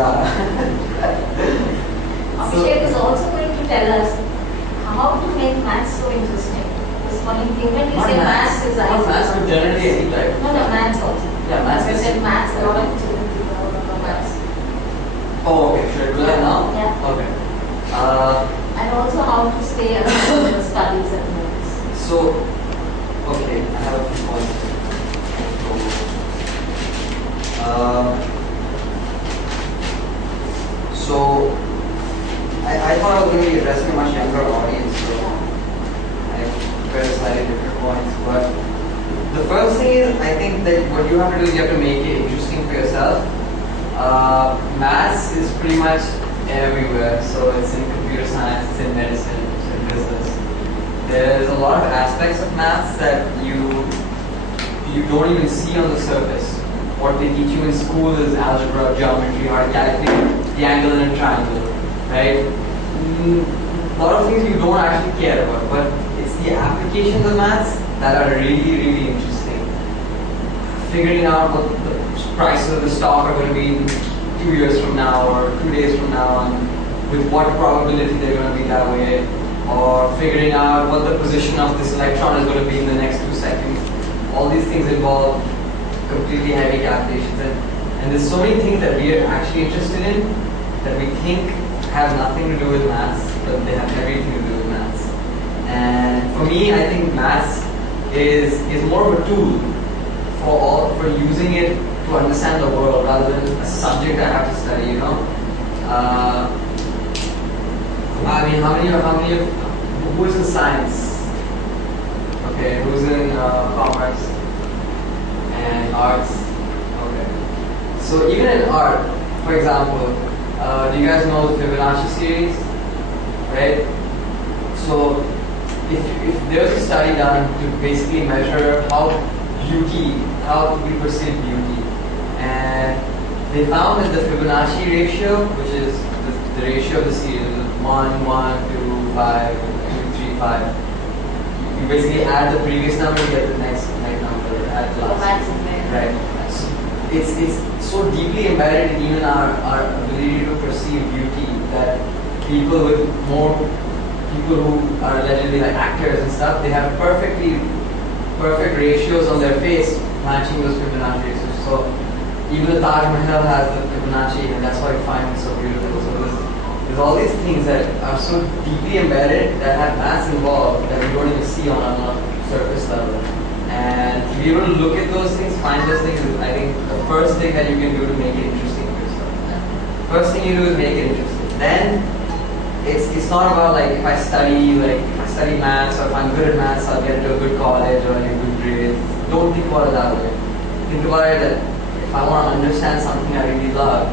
Yeah. Aavishkar is also going to tell us how to make maths so interesting. Because when you say maths is not maths, but generally any type. No, maths also. Yeah, maths. I said maths, a lot of children don't know maths. Oh, okay. Should I do that now? Yeah. Okay. And also how to stay ahead of the studies and notes. So, okay, I have a few points. So, I thought I was going to be addressing a much younger audience, so I prepared slightly different points. But the first thing is, I think that what you have to do is you have to make it interesting for yourself. Maths is pretty much everywhere, so it's in computer science, it's in medicine, it's in business. There's a lot of aspects of maths that you don't even see on the surface. What they teach you in school is algebra, geometry, how to calculate the angle in a triangle, right? A lot of things you don't actually care about, but it's the applications of maths that are really, really interesting. Figuring out what the prices of the stock are going to be 2 years from now or 2 days from now, and with what probability they're going to be that way, or figuring out what the position of this electron is going to be in the next 2 seconds. All these things involve completely heavy calculations, and there's so many things that we are actually interested in that we think have nothing to do with maths, but they have everything to do with maths. And for me, I think maths is more of a tool for using it to understand the world rather than a subject I have to study. You know, I mean, how many of who is in science? Okay, who's in commerce and arts? Okay, so even in art, for example, do you guys know the Fibonacci series? Right? So if there's a study done to basically measure how we perceive beauty, and they found that the Fibonacci ratio, which is the ratio of the series, 1, 1, 2, 5, 2, 3, 5. You basically add the previous number, you get the next number, add the last. Right. So it's so deeply embedded in even our ability to perceive beauty that people who are allegedly like actors and stuff, they have perfect ratios on their face matching those Fibonacci ratios. So even the Taj Mahal has the Fibonacci, and that's why we find it so beautiful. So there's all these things that are so deeply embedded that have maths involved that we don't even see on a surface level. And to be able to look at those things, find those things, is I think the first thing that you can do to make it interesting for yourself. First thing you do is make it interesting. Then it's not about like if I study maths, or if I'm good at maths, I'll get into a good college or a good grade. Don't think about it that way. Think about it that if I want to understand something I really love,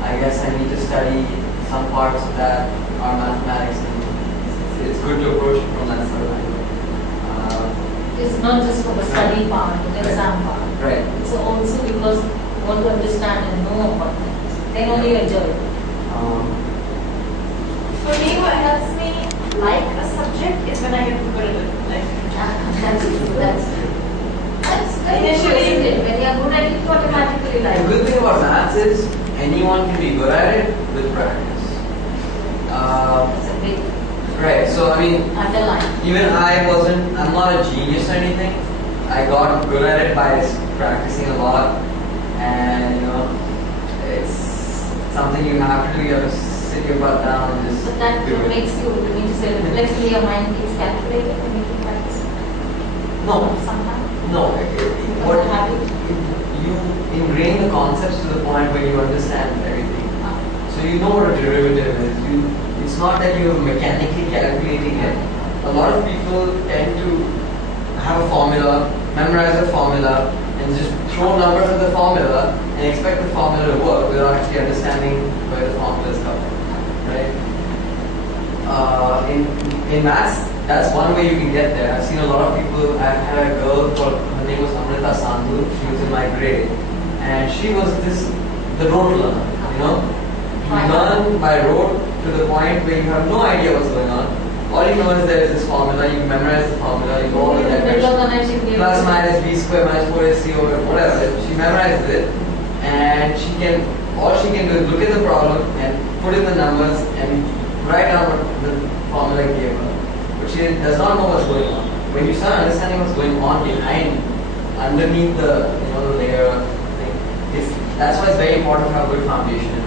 I guess I need to study some parts of that are mathematics, and it's good to approach it from that sort of angle. It's not just for the study part, the exam part. Right. It's also because you want to understand and know about things. Then only you enjoy it. For me, what helps me like a subject is when I get good at it. Like, That's very interesting. When you are good at it, you automatically like The it. good thing about maths is anyone can be good at it with practice. It's a big Right. So I mean, underline. even I'm not a genius or anything. I got good at it by practicing a lot, and it's something you have to do. You have to sit your butt down and just But that do it. makes you need to say reflexively your mind keeps calculating when you practice. No, Somehow. no. What habit? You ingrain the concepts to the point where you understand everything. So you know what a derivative is. It's not that you're mechanically calculating it. A lot of people tend to have a formula, memorize the formula, and just throw numbers at the formula and expect the formula to work without actually understanding where the formula is coming from. Right? In maths, that's one way you can get there. I've seen a lot of people. I had a girl called, her name was Amrita Sandhu. She was in my grade, and she was the rote learner. You learn by rote to the point where you have no idea what's going on. All you know is there is this formula, you memorize the formula, you go over that Plus plus minus b square minus 4ac over whatever. She memorized it, and all she can do is look at the problem and put in the numbers and write down what the formula gave her. But she does not know what's going on. When you start understanding what's going on underneath the the layer thing, that's why it's very important to have a good foundation.